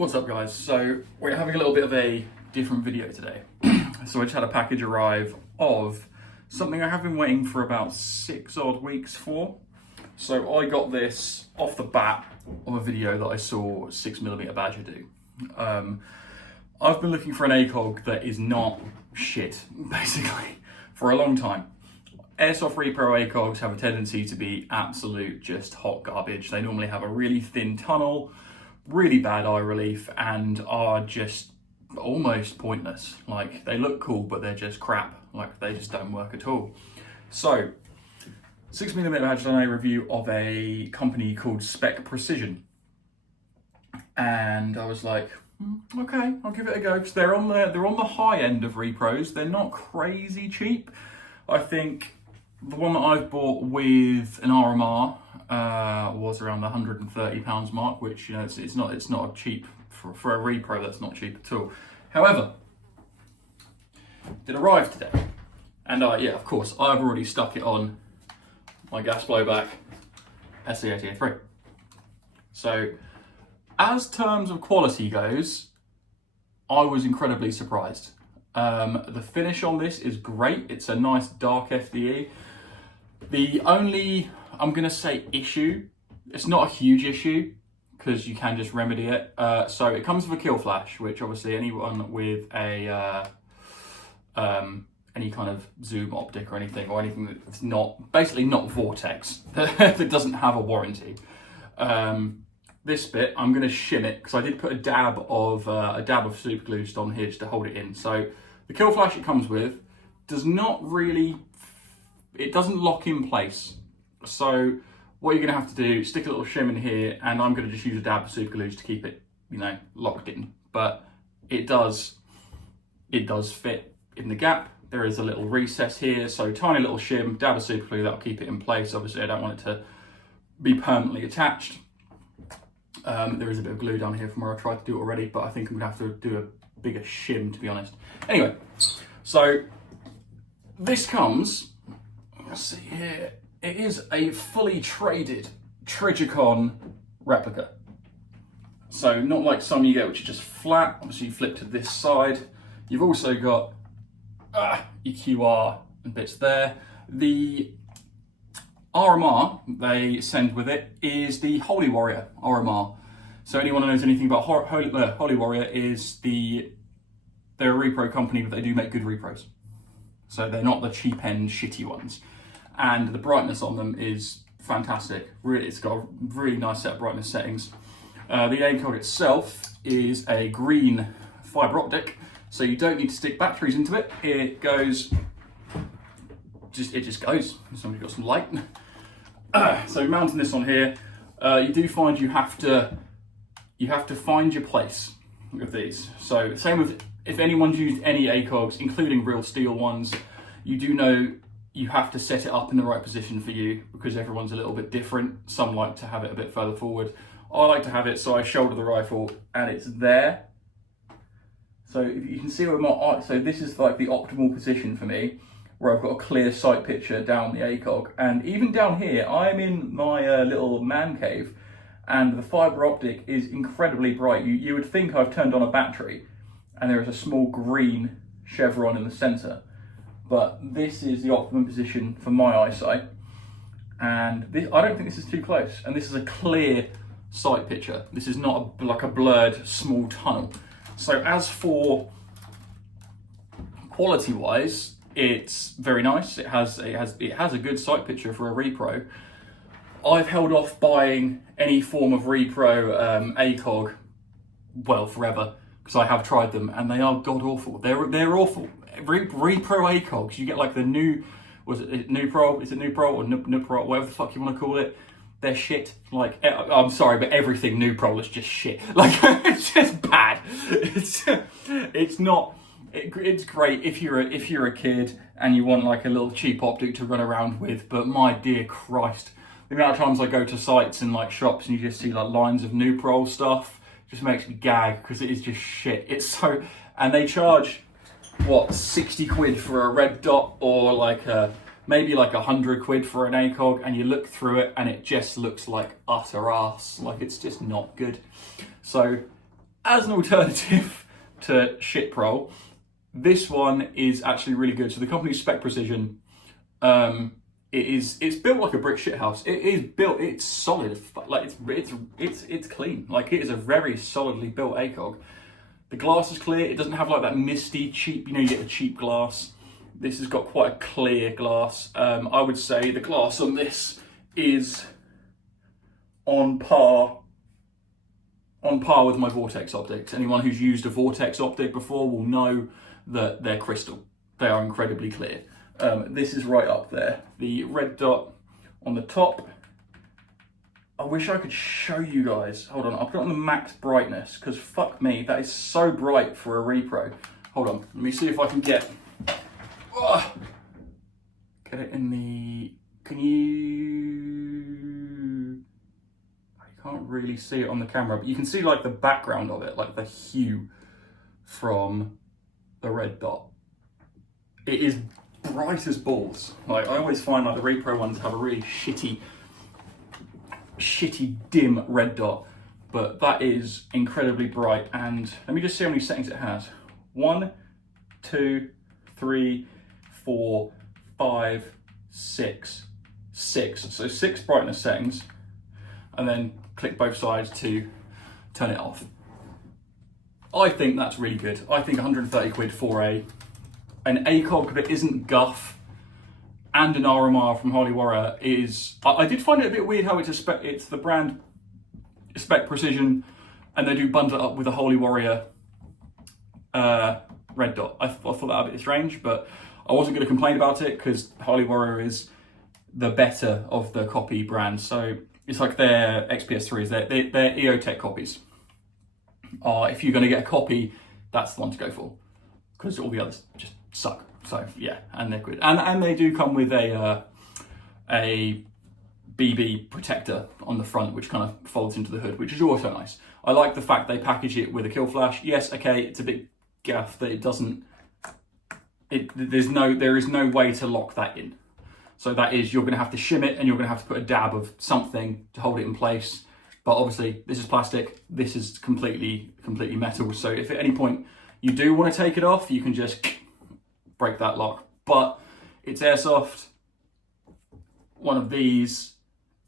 What's up guys? So we're having a little bit of a different video today. So I just had a package arrive of something I have been waiting for about 6 odd weeks for. So I got this off the bat of a video that I saw 6mm Badger do. I've been looking for an ACOG that is not shit, basically, for a long time. Airsoft repro ACOGs have a tendency to be absolute just hot garbage. They normally have a really thin tunnel, really bad eye relief, and are just almost pointless. Like, they look cool, but they're just crap. Like, they just don't work at all. So 6mm Badger done a review of a company called Spec Precision, and I was like, okay, I'll give it a go, because they're on the high end of repros. They're not crazy cheap. I think the one that I've bought with an RMR was around the £130 mark, which, you know, it's not cheap for a repro. That's not cheap at all. However, it arrived today, and yeah, of course, I've already stuck it on my gas blowback SC88-3. So, as terms of quality goes, I was incredibly surprised. The finish on this is great. It's a nice dark FDE. The only, I'm going to say, issue, it's not a huge issue because you can just remedy it. So it comes with a kill flash, which obviously anyone with a any kind of zoom optic or anything that's not, basically not Vortex, that doesn't have a warranty. This bit, I'm going to shim it because I did put a dab of super glue just on here just to hold it in. So the kill flash it comes with does not really, it doesn't lock in place. So what you're going to have to do, stick a little shim in here, and I'm going to just use a dab of super glue just to keep it, you know, locked in. But it does fit in the gap. There is a little recess here, so tiny little shim, dab of super glue, that'll keep it in place. Obviously I don't want it to be permanently attached. There is a bit of glue down here from where I tried to do it already, but I think I'm going to have to do a bigger shim, to be honest. Anyway, so this comes, let's see here, it is a fully traded Trigicon replica. So not like some you get which are just flat. Obviously you flip to this side. You've also got your QR and bits there. The RMR they send with it is the Holy Warrior RMR. So anyone who knows anything about Holy Warrior they're a repro company, but they do make good repros. So they're not the cheap end shitty ones. And the brightness on them is fantastic. Really, it's got a really nice set of brightness settings. The ACOG itself is a green fibre optic, so you don't need to stick batteries into it. It goes, it just goes. Somebody's got some light. So mounting this on here, you do find you have to find your place with these. So same with, if anyone's used any ACOGs, including real steel ones, you do know you have to set it up in the right position for you, because everyone's a little bit different. Some like to have it a bit further forward. I like to have it so I shoulder the rifle and it's there. So if you can see where my eye, so this is like the optimal position for me, where I've got a clear sight picture down the ACOG. And even down here, I'm in my little man cave, and the fibre optic is incredibly bright. You would think I've turned on a battery, and there is a small green chevron in the centre. But this is the optimum position for my eyesight. And I don't think this is too close. And this is a clear sight picture. This is not like a blurred small tunnel. So as for quality-wise, it's very nice. It has a good sight picture for a repro. I've held off buying any form of repro ACOG, well, forever, because I have tried them and they are god awful. They're awful. Repro ACOGs, you get like the new, was it New Pro? Is it New Pro or New Pro? Whatever the fuck you want to call it. They're shit. Like, I'm sorry, but everything New Pro is just shit. Like, it's just bad. It's not. It's great if you're a kid and you want like a little cheap optic to run around with. But my dear Christ, the amount of times I go to sites and like shops and you just see like lines of New Pro stuff just makes me gag, because it is just shit. It's so, and they charge what, 60 quid for a red dot, or like maybe like 100 quid for an ACOG, and you look through it and it just looks like utter arse. Like, it's just not good. So as an alternative to Shitprol, this one is actually really good. So the company's Spec Precision. It's built like a brick shithouse. It is built. It's solid. Like it's clean. Like it is a very solidly built ACOG. The glass is clear. It doesn't have like that misty cheap. You know, you get the cheap glass. This has got quite a clear glass. I would say the glass on this is on par with my Vortex optics. Anyone who's used a Vortex optic before will know that they're crystal. They are incredibly clear. This is right up there. The red dot on the top. I wish I could show you guys. Hold on, I'll put it on the max brightness because fuck me, that is so bright for a repro. Hold on, let me see if I can get it in the, can you, I can't really see it on the camera, but you can see like the background of it, like the hue from the red dot. It is bright as balls. Like I always find like the repro ones have a really shitty dim red dot, but that is incredibly bright. And let me just see how many settings it has. 1, 2, 3, 4, 5, 6. So 6 brightness settings, and then click both sides to turn it off. I think that's really good. I think 130 quid for an ACOG that isn't guff and an RMR from Holy Warrior is... I did find it a bit weird how it's the brand Spec Precision, and they do bundle it up with a Holy Warrior red dot. I thought that a bit strange, but I wasn't going to complain about it because Holy Warrior is the better of the copy brands. So it's like their XPS3s, they're EOTech copies. If you're going to get a copy, that's the one to go for, because all the others just suck. So yeah, and they're good, and they do come with a BB protector on the front, which kind of folds into the hood, which is also nice. I like the fact they package it with a kill flash. Yes, okay, it's a bit gaff that it doesn't. There is no way to lock that in. So that is, you're going to have to shim it, and you're going to have to put a dab of something to hold it in place. But obviously, this is plastic. This is completely metal. So if at any point you do want to take it off, you can just break that lock. But it's Airsoft. One of these,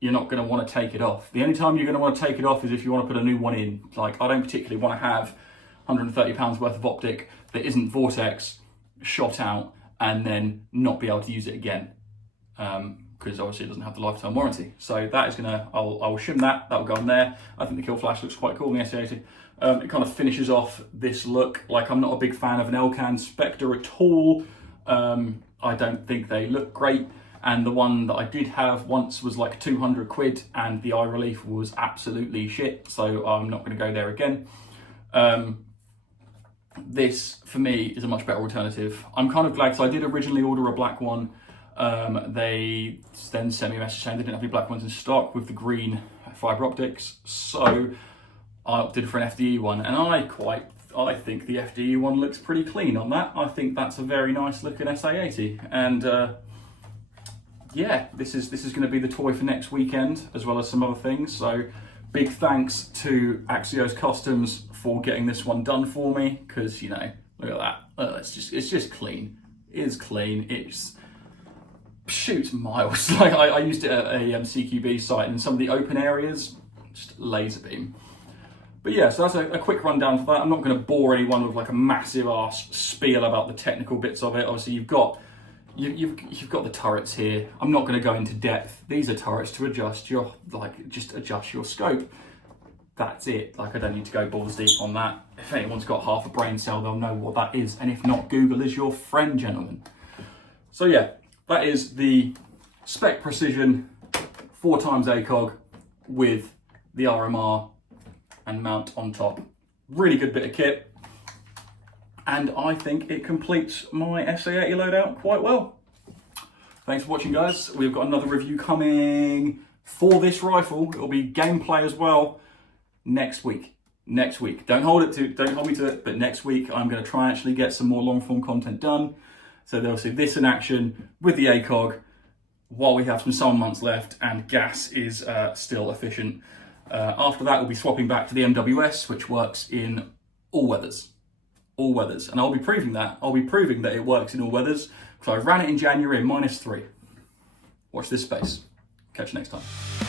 you're not going to want to take it off. The only time you're going to want to take it off is if you want to put a new one in. Like, I don't particularly want to have £130 worth of optic that isn't Vortex shot out and then not be able to use it again, because obviously it doesn't have the lifetime warranty. So that is gonna, I'll shim that. That will go on there. I think the kill flash looks quite cool in the S80. It kind of finishes off this look. Like, I'm not a big fan of an Elcan Spectre at all. I don't think they look great. And the one that I did have once was like 200 quid, and the eye relief was absolutely shit. So I'm not going to go there again. This, for me, is a much better alternative. I'm kind of glad, because I did originally order a black one. They then sent me a message saying they didn't have any black ones in stock with the green fibre optics. So I opted for an FDE one, and I think the FDE one looks pretty clean on that. I think that's a very nice looking SA80. And yeah, this is going to be the toy for next weekend, as well as some other things. So big thanks to Axios Customs for getting this one done for me, because, you know, look at that. It's just clean. It is clean. It's shoots miles. Like I used it at a CQB site, and in some of the open areas, just laser beam. But yeah, so that's a quick rundown for that. I'm not going to bore anyone with like a massive ass spiel about the technical bits of it. Obviously, you've got the turrets here. I'm not going to go into depth. These are turrets to adjust your, just adjust your scope. That's it. Like, I don't need to go balls deep on that. If anyone's got half a brain cell, they'll know what that is. And if not, Google is your friend, gentlemen. So yeah, that is the Spec Precision 4x ACOG with the RMR and mount on top. Really good bit of kit. And I think it completes my SA80 loadout quite well. Thanks for watching, guys. We've got another review coming for this rifle. It'll be gameplay as well next week. Don't hold me to it, but next week I'm going to try and actually get some more long form content done. So they'll see this in action with the ACOG while we have some summer months left and gas is still efficient. After that, we'll be swapping back to the MWS, which works in all weathers. All weathers. And I'll be proving that. I'll be proving that it works in all weathers because I ran it in January in -3. Watch this space. Catch you next time.